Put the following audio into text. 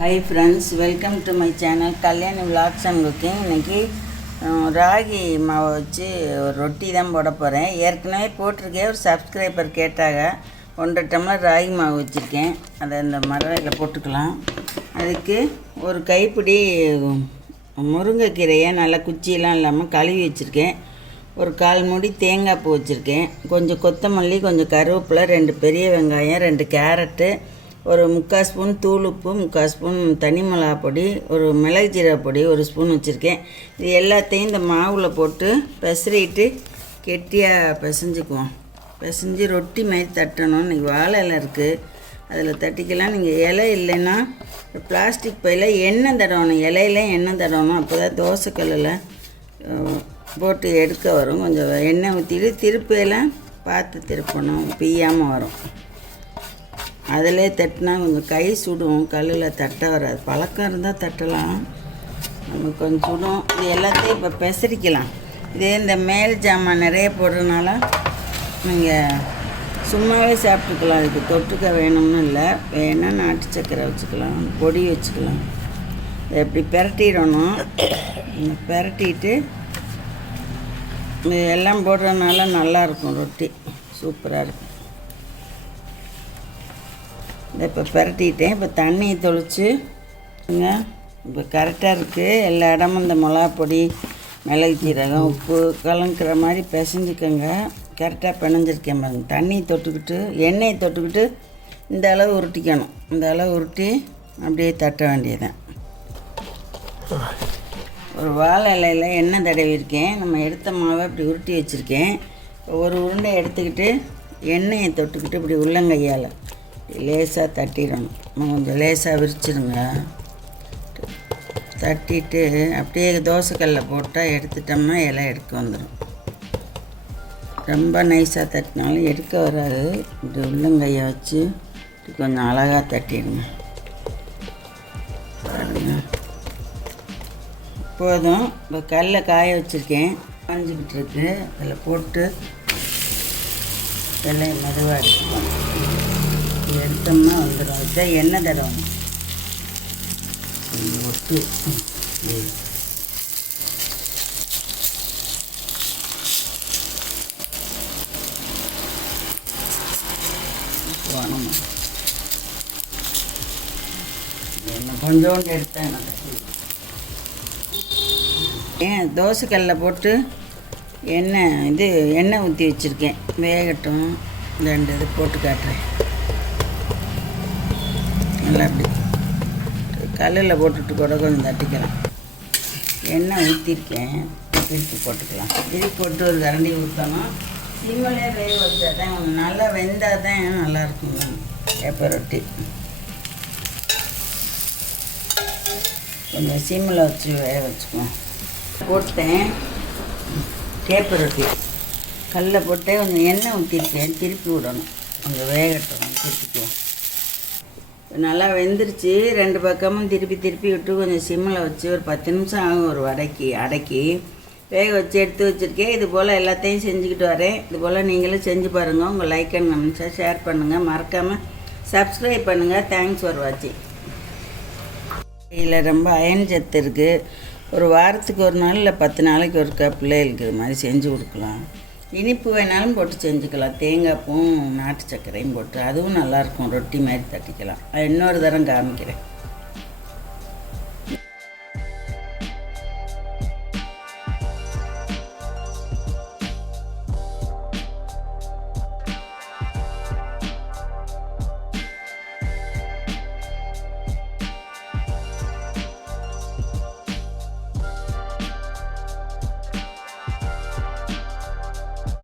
hi friends welcome to my channel Kalyani vlogs and cooking இன்றைக்கி ராகி மாவை வச்சு ஒரு ரொட்டி தான் போட போகிறேன் ஏற்கனவே போட்டிருக்கேன் ஒரு சப்ஸ்கிரைபர் கேட்டாங்க. ஒன்றரை டம்ளர் ராகி மாவு வச்சுருக்கேன். அதை இந்த மரவையில் போட்டுக்கலாம். அதுக்கு ஒரு கைப்பிடி முருங்கைக்கீரையை நல்லா குச்சியெல்லாம் இல்லாமல் கழுவி வச்சுருக்கேன். ஒரு கால் மூடி தேங்காய் பூ வச்சுருக்கேன். கொஞ்சம் கொத்தமல்லி கொஞ்சம் கருவேப்பிலை ரெண்டு பெரிய வெங்காயம் ரெண்டு கேரட்டு ஒரு முக்கால் ஸ்பூன் தூள் உப்பு முக்கால் ஸ்பூன் தனி மிளகா பொடி ஒரு மிளகு ஜீரா பொடி ஒரு ஸ்பூன் வச்சுருக்கேன். இது எல்லாத்தையும் இந்த மாவில் போட்டு பெசரிட்டு கெட்டியாக பிசைஞ்சுக்குவோம். பிசைஞ்சு ரொட்டி மாதிரி தட்டணும். இன்றைக்கி வாழை இலை இருக்குது அதில் தட்டிக்கலாம். நீங்கள் இலை இல்லைன்னா பிளாஸ்டிக் பையில் எண்ணெய் தடவணும். இலையில எண்ணெய் தடவணும். அப்போ தான் தோசைக்கல்லில் போட்டு எடுக்க வரும். கொஞ்சம் எண்ணெய் ஊற்றிட்டு திருப்பியெல்லாம் பார்த்து திருப்பணும். பிய்யாமல் வரும். அதிலே தட்டினா கொஞ்சம் கை சுடும் கல்லில் தட்ட வராது. பழக்கம் இருந்தால் தட்டலாம். நமக்கு கொஞ்சம் சுடும். இது எல்லாத்தையும் இப்போ பெசரிக்கலாம். இதே இந்த மேல் ஜாமான் நிறைய போடுறதுனால நீங்கள் சும்மாவே சாப்பிட்டுக்கலாம். இதுக்கு தொட்டுக்க வேணும்னு இல்லை. வேணால் நாட்டு சக்கரை வச்சுக்கலாம். பொடி வச்சுக்கலாம். இதை இப்படி பிரட்டிடணும். இந்த இது எல்லாம் போடுறதுனால நல்லாயிருக்கும் ரொட்டி. சூப்பராக இருக்கும் இதை இப்போ பரட்டிட்டேன். இப்போ தண்ணியை தொளிச்சு இப்போ கரெக்டாக இருக்குது எல்லா இடமும் இந்த மிளகா பொடி மிளகு சீரகம் உப்பு கலங்குற மாதிரி பிசைஞ்சுக்கோங்க. கரெக்டாக பிணைஞ்சிருக்கேன் பாருங்க. தண்ணியை தொட்டுக்கிட்டு எண்ணெயை தொட்டுக்கிட்டு இந்த அளவு உருட்டிக்கணும். இந்த அளவு உருட்டி அப்படியே தட்ட வேண்டியதுதான். ஒரு வாழை இலையில் எண்ணெய் தடவி இருக்கேன் நம்ம எடுத்த மாவை இப்படி உருட்டி வச்சுருக்கேன். ஒரு உருண்டை எடுத்துக்கிட்டு எண்ணெயை தொட்டுக்கிட்டு இப்படி உள்ளங்கையால். லேசாக தட்டிடணும். கொஞ்சம் லேசாக விரிச்சிடுங்க தட்டிட்டு அப்படியே தோசைக்கல்ல போட்டால் எடுத்துட்டோம்னா இலை எடுக்க வந்துடும் ரொம்ப நைஸாக தட்டினாலும் எடுக்க வராது. இப்படி உள்ளங்கையை வச்சு கொஞ்சம் அழகாக தட்டிடுங்க. பாருங்க. போதும் இப்போ கல்லை காய வச்சுருக்கேன். காஞ்சிக்கிட்டு இருக்கு. அதில் போட்டு எல்லாம் மெதுவாக எடுத்துக்கலாம் எடுத்தோம்னா வந்துடும் அதுதான் எண்ணெய் இது ஒட்டு. இது. வேணுமா எண்ணெய் கொஞ்சோண்டு எடுத்தேன் ஏன் தோசைக்கல்ல போட்டு எண்ணெய் இது எண்ணெய் ஊற்றி வச்சுருக்கேன். வேகட்டும். ரெண்டு இது போட்டு காட்டுறேன். நல்லா அப்படி கல்லில் போட்டுட்டு கூட கொஞ்சம் தட்டிக்கலாம். எண்ணெய் ஊற்றிருக்கேன் திருப்பி போட்டுக்கலாம். திருப்பி போட்டு ஒரு கரண்டி ஊற்றணும் சிம்மிலே வேக வச்சா தான் நல்லா வெந்தால் தான் நல்லா இருக்குங்க. எப்போ ரொட்டி. கொஞ்சம் சிம்மில் வச்சு வேக வச்சுக்குவோம். போட்டேன். கேப்ப ரொட்டி. கல்லில் போட்டே கொஞ்சம் எண்ணெய் ஊற்றிருக்கேன் திருப்பி விடணும். கொஞ்சம் வேகட்டும். திருப்பிக்குவோம். நல்லா வெந்துருச்சு. ரெண்டு பக்கமும் திருப்பி திருப்பி விட்டு கொஞ்சம் சிம்மில் வச்சு ஒரு பத்து நிமிஷம் ஆகும் ஒரு வடைக்கு அடக்கி. வேக வச்சு எடுத்து வச்சுருக்கேன். இது போல் எல்லாத்தையும் செஞ்சுக்கிட்டு வரேன். இது போல் நீங்களும் செஞ்சு பாருங்கள் உங்கள் லைக் அண்ட் கமெண்ட்ஸாக ஷேர் பண்ணுங்கள் மறக்காமல் சப்ஸ்கிரைப் பண்ணுங்கள் தேங்க்ஸ் ஃபார் வாட்சிங் இதில் ரொம்ப அயன் சத்து இருக்குது ஒரு வாரத்துக்கு ஒரு நாள் இல்லை பத்து நாளைக்கு ஒரு பிள்ளைகளுக்கு இது மாதிரி செஞ்சு கொடுக்கலாம். இனிப்பு வேணாலும் போட்டு செஞ்சுக்கலாம். தேங்காய் பூவும் நாட்டு சர்க்கரையும் போட்டு. அதுவும் நல்லாயிருக்கும் ரொட்டி மாதிரி தட்டிக்கலாம். அது இன்னொரு தரம் காமிக்கிறேன்.